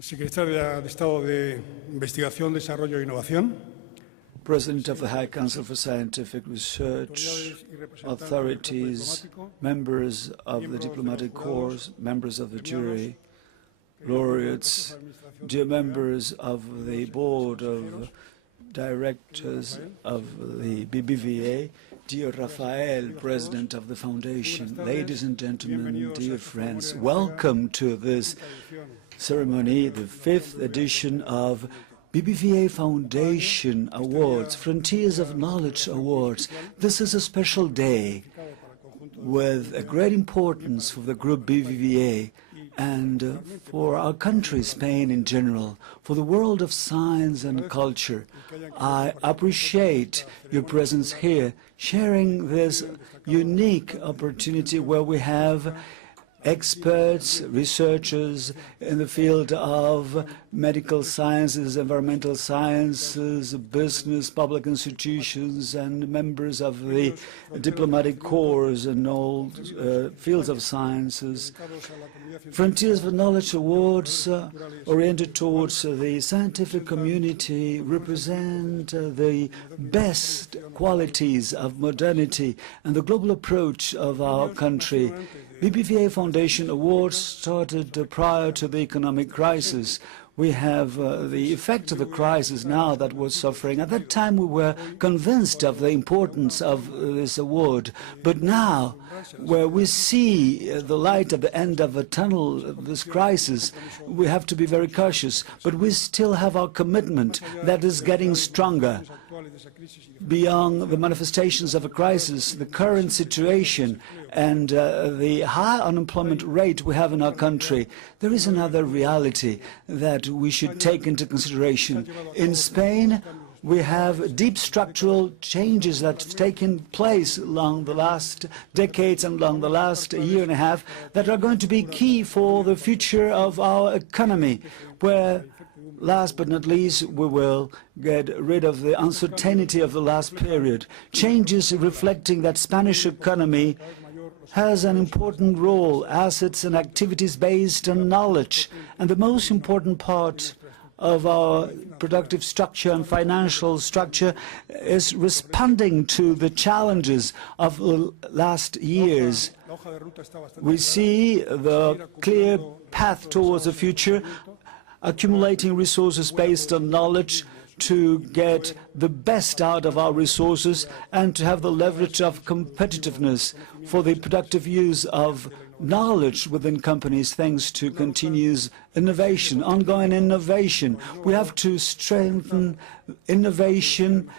Secretaria de Estado de Investigación, Desarrollo e Innovación, President of the High Council for Scientific Research, authorities, members of the diplomatic corps, members of the jury, laureates, dear members of the board of directors of the BBVA, dear Rafael, president of the foundation, ladies and gentlemen, dear friends, welcome to this ceremony, the 5th edition of BBVA Foundation Awards, Frontiers of Knowledge Awards. This is a special day with a great importance for the group BBVA and for our country, Spain in general, for the world of science and culture. I appreciate your presence here, sharing this unique opportunity where we have experts, researchers in the field of medical sciences, environmental sciences, business, public institutions, and members of the diplomatic corps and all fields of sciences. Frontiers for Knowledge Awards oriented towards the scientific community represent the best qualities of modernity and the global approach of our country. BBVA Foundation Awards started prior to the economic crisis. We have the effect of the crisis now that we're suffering. At that time, we were convinced of the importance of this award. But now, where we see the light at the end of a tunnel of this crisis, we have to be very cautious. But we still have our commitment that is getting stronger. Beyond the manifestations of a crisis, the current situation and the high unemployment rate we have in our country, there is another reality that we should take into consideration. In Spain, we have deep structural changes that have taken place along the last decades and along the last year and a half that are going to be key for the future of our economy, where last but not least, we will get rid of the uncertainty of the last period. Changes reflecting that Spanish economy has an important role, assets and activities based on knowledge. And the most important part of our productive structure and financial structure is responding to the challenges of the last years. We see the clear path towards the future, accumulating resources based on knowledge to get the best out of our resources and to have the leverage of competitiveness for the productive use of knowledge within companies thanks to continuous innovation, ongoing innovation. We have to strengthen innovation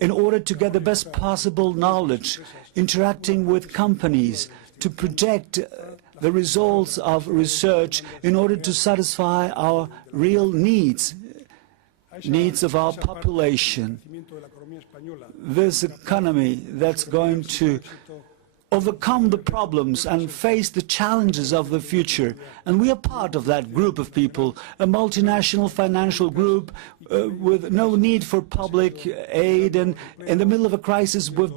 in order to get the best possible knowledge, interacting with companies to project the results of research in order to satisfy our real needs of our population. This economy that's going to overcome the problems and face the challenges of the future. And we are part of that group of people, a multinational financial group with no need for public aid. And in the middle of a crisis, we've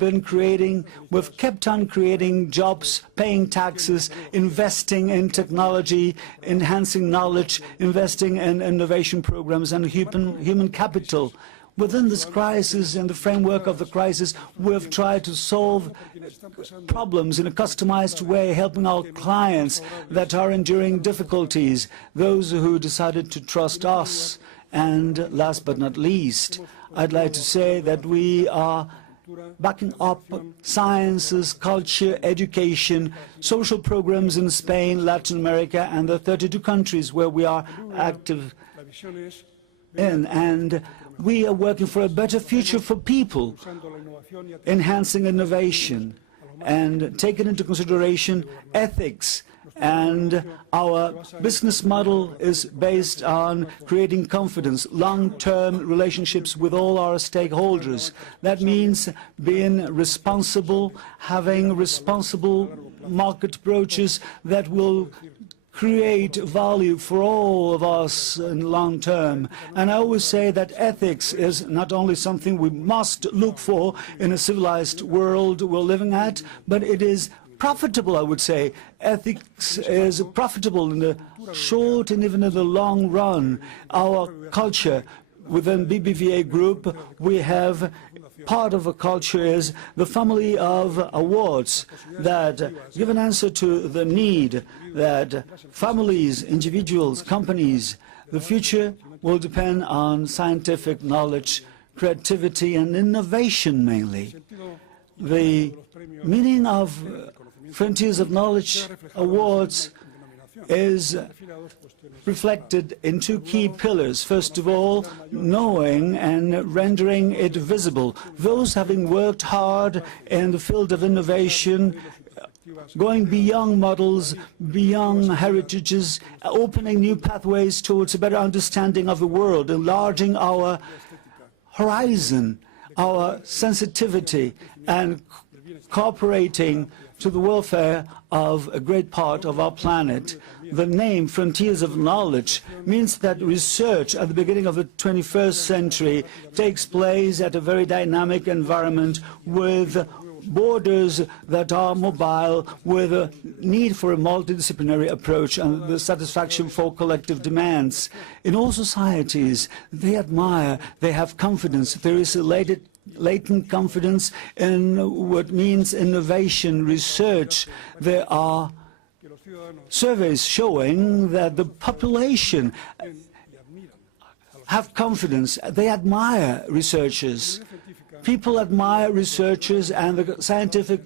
kept on creating jobs, paying taxes, investing in technology, enhancing knowledge, investing in innovation programs and human capital. Within this crisis, in the framework of the crisis, we have tried to solve problems in a customized way, helping our clients that are enduring difficulties, those who decided to trust us. And last but not least, I'd like to say that we are backing up sciences, culture, education, social programs in Spain, Latin America, and the 32 countries where we are active in. And we are working for a better future for people, enhancing innovation and taking into consideration ethics. And our business model is based on creating confidence, long-term relationships with all our stakeholders. That means being responsible, having responsible market approaches that will create value for all of us in the long term. And I always say that ethics is not only something we must look for in a civilized world we're living at, but it is profitable, I would say. Ethics is profitable in the short and even in the long run. Our culture within BBVA Group, we have part of a culture is the family of awards that give an answer to the need that families, individuals, companies, the future will depend on scientific knowledge, creativity and innovation mainly. The meaning of Frontiers of Knowledge Awards is reflected in two key pillars. First of all, knowing and rendering it visible. Those having worked hard in the field of innovation, going beyond models, beyond heritages, opening new pathways towards a better understanding of the world, enlarging our horizon, our sensitivity, and cooperating to the welfare of a great part of our planet. The name Frontiers of Knowledge means that research at the beginning of the 21st century takes place at a very dynamic environment with borders that are mobile, with a need for a multidisciplinary approach and the satisfaction for collective demands. In all societies, they admire, they have confidence. There is a latent confidence in what means innovation, research. There are surveys showing that the population have confidence. They admire researchers. People admire researchers, and the scientific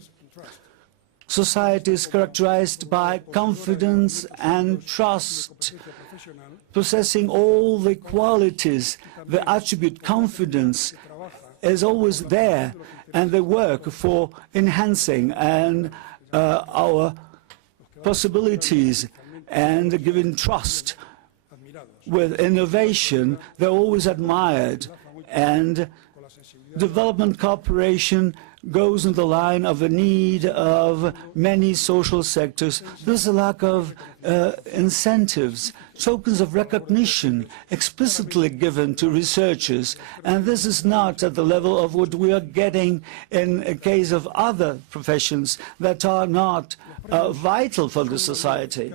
society is characterized by confidence and trust, possessing all the qualities, the attribute confidence is always there, and they work for enhancing and our possibilities and giving trust. With innovation, they're always admired, and development cooperation goes in the line of the need of many social sectors. There's a lack of incentives, tokens of recognition explicitly given to researchers, and this is not at the level of what we are getting in a case of other professions that are not vital for the society.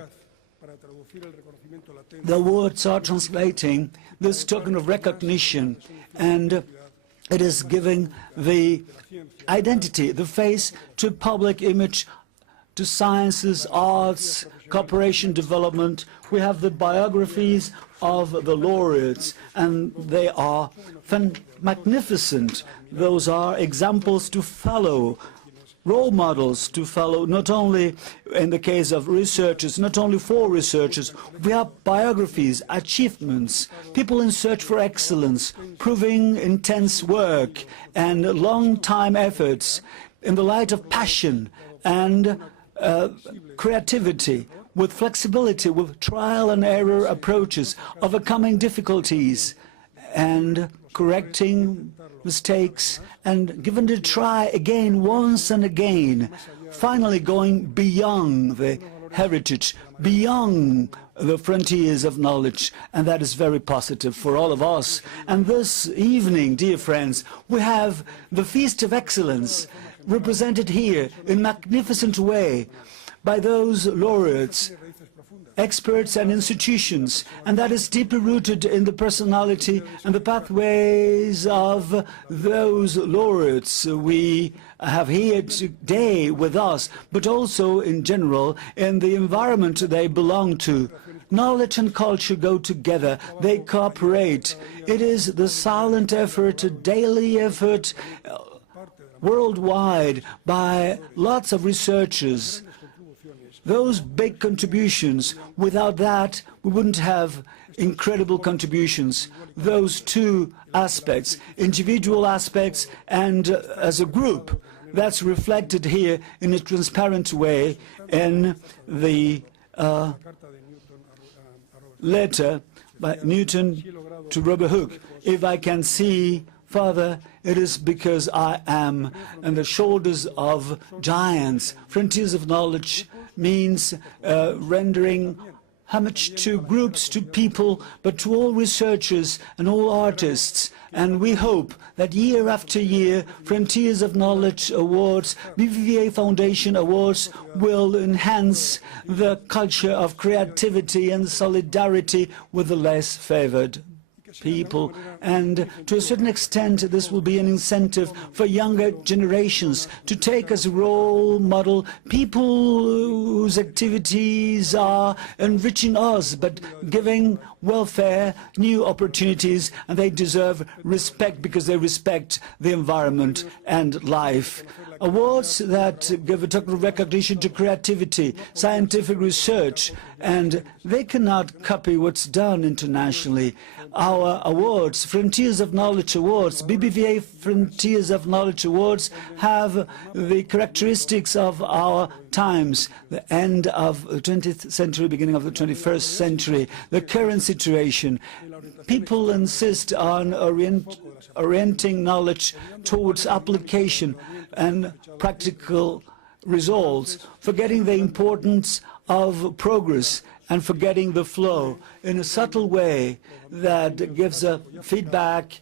The words are translating this token of recognition, and it is giving the identity, the face to public image, to sciences, arts, cooperation, development. We have the biographies of the laureates, and they are magnificent. Those are examples to follow, role models to follow, not only in the case of researchers, not only for researchers. We have biographies, achievements, people in search for excellence, proving intense work and long-time efforts in the light of passion and creativity, with flexibility, with trial and error approaches, overcoming difficulties and correcting mistakes and giving it a try again, once and again, finally going beyond the heritage, beyond the frontiers of knowledge, and that is very positive for all of us. And this evening, dear friends, we have the Feast of Excellence represented here in a magnificent way by those laureates, experts and institutions, and that is deeply rooted in the personality and the pathways of those laureates we have here today with us, but also in general in the environment they belong to. Knowledge and culture go together, they cooperate. It is the silent effort, a daily effort worldwide by lots of researchers. Those big contributions, without that, we wouldn't have incredible contributions. Those two aspects, individual aspects and as a group, that's reflected here in a transparent way in the letter by Newton to Robert Hooke. If I can see, Father, it is because I am on the shoulders of giants. Frontiers of knowledge means rendering how much to groups, to people, but to all researchers and all artists. And we hope that year after year, Frontiers of Knowledge Awards, BBVA Foundation Awards will enhance the culture of creativity and solidarity with the less favored people. And to a certain extent, this will be an incentive for younger generations to take as a role model people whose activities are enriching us, but giving welfare, new opportunities, and they deserve respect because they respect the environment and life. Awards that give a total recognition to creativity, scientific research, and they cannot copy what's done internationally. Our awards, Frontiers of Knowledge Awards, BBVA Frontiers of Knowledge Awards, have the characteristics of our times, the end of the 20th century, beginning of the 21st century, the current situation. People insist on orienting knowledge towards application and practical results, forgetting the importance of progress and forgetting the flow in a subtle way that gives a feedback.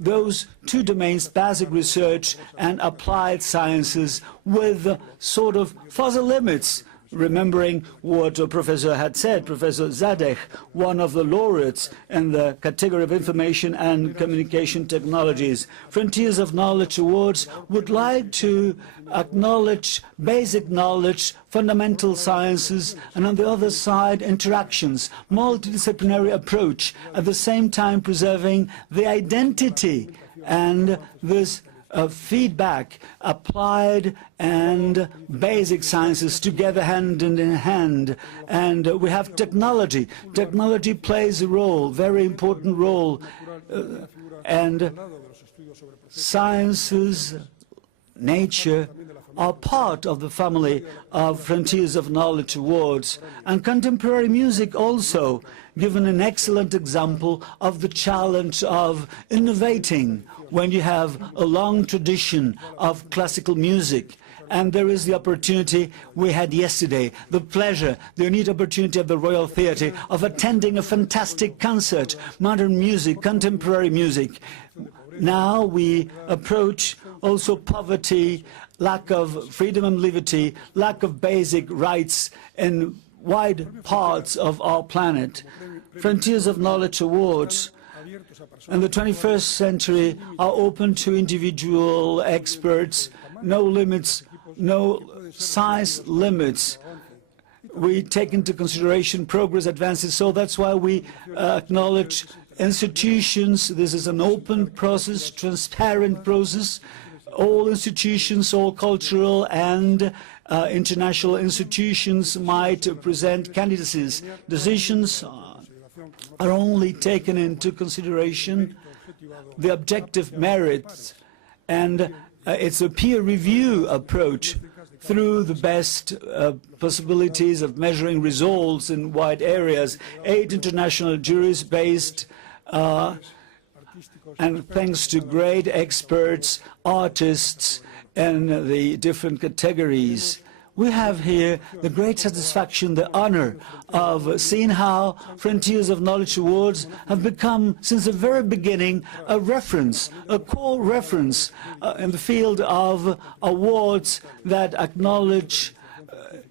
Those two domains, basic research and applied sciences, with sort of fuzzy limits, remembering what a professor had said, Professor Zadeh, one of the laureates in the category of information and communication technologies. Frontiers of Knowledge Awards would like to acknowledge basic knowledge, fundamental sciences, and on the other side, interactions, multidisciplinary approach, at the same time preserving the identity and this feedback, applied and basic sciences together hand in hand. And we have technology. Technology plays a role, very important role, and sciences, nature, are part of the family of Frontiers of Knowledge Awards. And contemporary music also, given an excellent example of the challenge of innovating when you have a long tradition of classical music. And there is the opportunity we had yesterday, the pleasure, the unique opportunity of the Royal Theatre of attending a fantastic concert, modern music, contemporary music. Now we approach also poverty, lack of freedom and liberty, lack of basic rights in wide parts of our planet. Frontiers of Knowledge Awards in the 21st century are open to individual experts, no limits, no size limits. We take into consideration progress, advances, so that's why we acknowledge institutions. This is an open process, transparent process. All institutions, all cultural and international institutions might present candidacies. Decisions are only taken into consideration the objective merits, and it's a peer review approach through the best possibilities of measuring results in wide areas. 8 international juries based and thanks to great experts, artists, in the different categories. We have here the great satisfaction, the honor of seeing how Frontiers of Knowledge Awards have become, since the very beginning, a reference, a core reference in the field of awards that acknowledge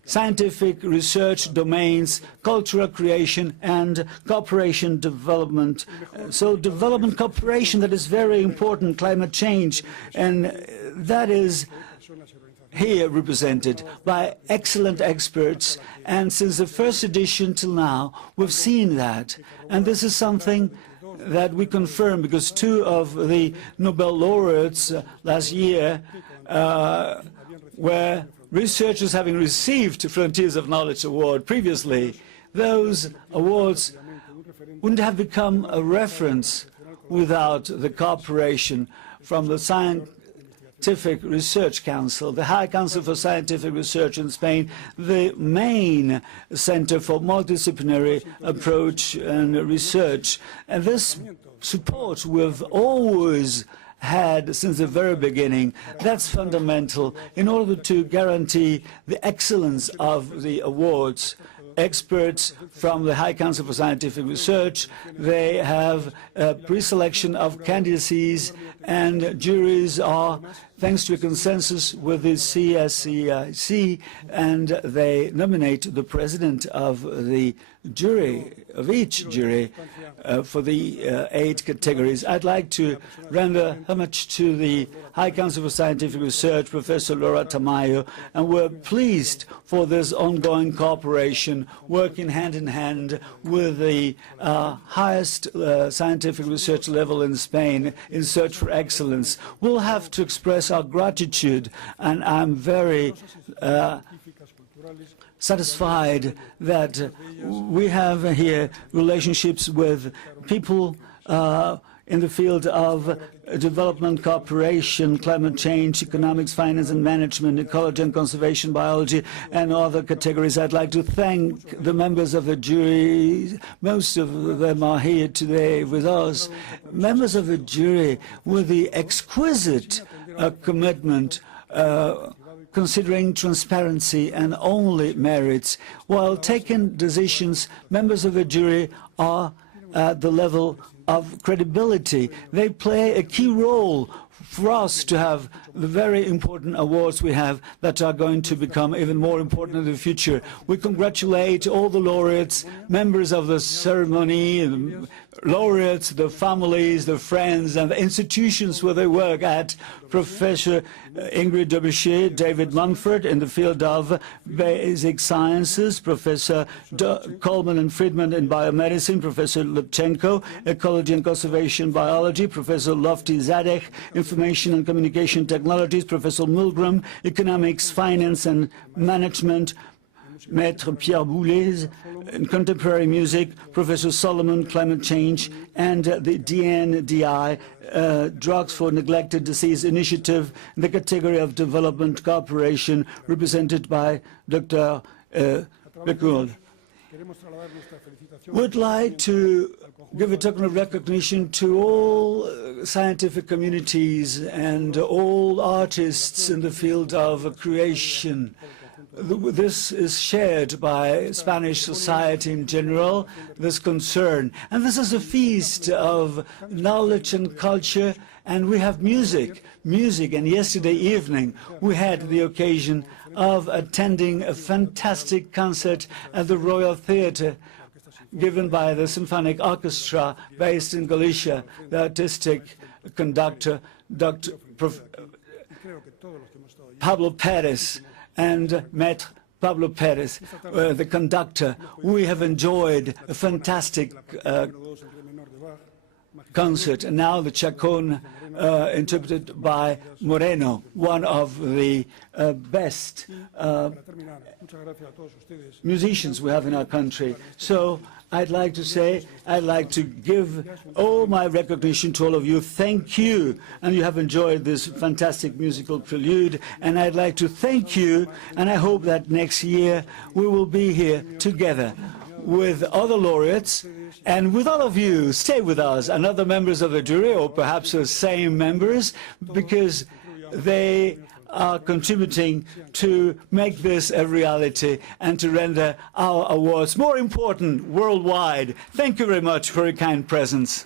scientific research domains, cultural creation, and cooperation development. So development cooperation, that is very important, climate change, and that is here represented by excellent experts. And since the first edition till now, we've seen that. And this is something that we confirm, because 2 of the Nobel laureates last year were researchers having received Frontiers of Knowledge Award previously. Those awards wouldn't have become a reference without the cooperation from the Scientific Research Council, the High Council for Scientific Research in Spain, the main center for multidisciplinary approach and research. And this support we've always had since the very beginning. That's fundamental in order to guarantee the excellence of the awards. experts from the High Council for Scientific Research. They have a pre-selection of candidacies, and juries are, thanks to a consensus with the CSCIC, and they nominate the president of the jury, of each jury, for the 8 categories. I'd like to render homage to the High Council for Scientific Research, Professor Laura Tamayo, and we're pleased for this ongoing cooperation, working hand in hand with the highest scientific research level in Spain in search for excellence. We'll have to express our gratitude, and I'm very satisfied that we have here relationships with people in the field of development cooperation, climate change, economics, finance and management, ecology and conservation, biology, and other categories. I'd like to thank the members of the jury. Most of them are here today with us. Members of the jury with the exquisite commitment considering transparency and only merits. While taking decisions, members of the jury are at the level of credibility. They play a key role for us to have the very important awards we have that are going to become even more important in the future. We congratulate all the laureates, members of the ceremony, the laureates, the families, the friends, and the institutions where they work at. Professor Ingrid Derbyshire, David Munford in the field of basic sciences, Professor Coleman and Friedman in biomedicine, Professor Lubchenko, ecology and conservation biology, Professor Lofty Zadek, information and communication technologies, Professor Milgram, economics, finance and management, Maître Pierre Boulez, in contemporary music, Professor Solomon, climate change, and the DNDI, Drugs for Neglected Disease Initiative, in the category of development cooperation, represented by Dr. Becoul. Would like to give a token of recognition to all scientific communities and all artists in the field of creation. This is shared by Spanish society in general, this concern. And this is a feast of knowledge and culture, and we have music. And yesterday evening, we had the occasion of attending a fantastic concert at the Royal Theatre, given by the Symphonic Orchestra based in Galicia, the artistic conductor, Pablo Perez, and Maître Pablo Perez, the conductor. We have enjoyed a fantastic concert. And now the Chacón, interpreted by Moreno, one of the best musicians we have in our country. So I'd like to give all my recognition to all of you. Thank you. And you have enjoyed this fantastic musical prelude. And I'd like to thank you. And I hope that next year we will be here together with other laureates and with all of you. Stay with us and other members of the jury, or perhaps the same members, because they are contributing to make this a reality and to render our awards more important worldwide. Thank you very much for your kind presence.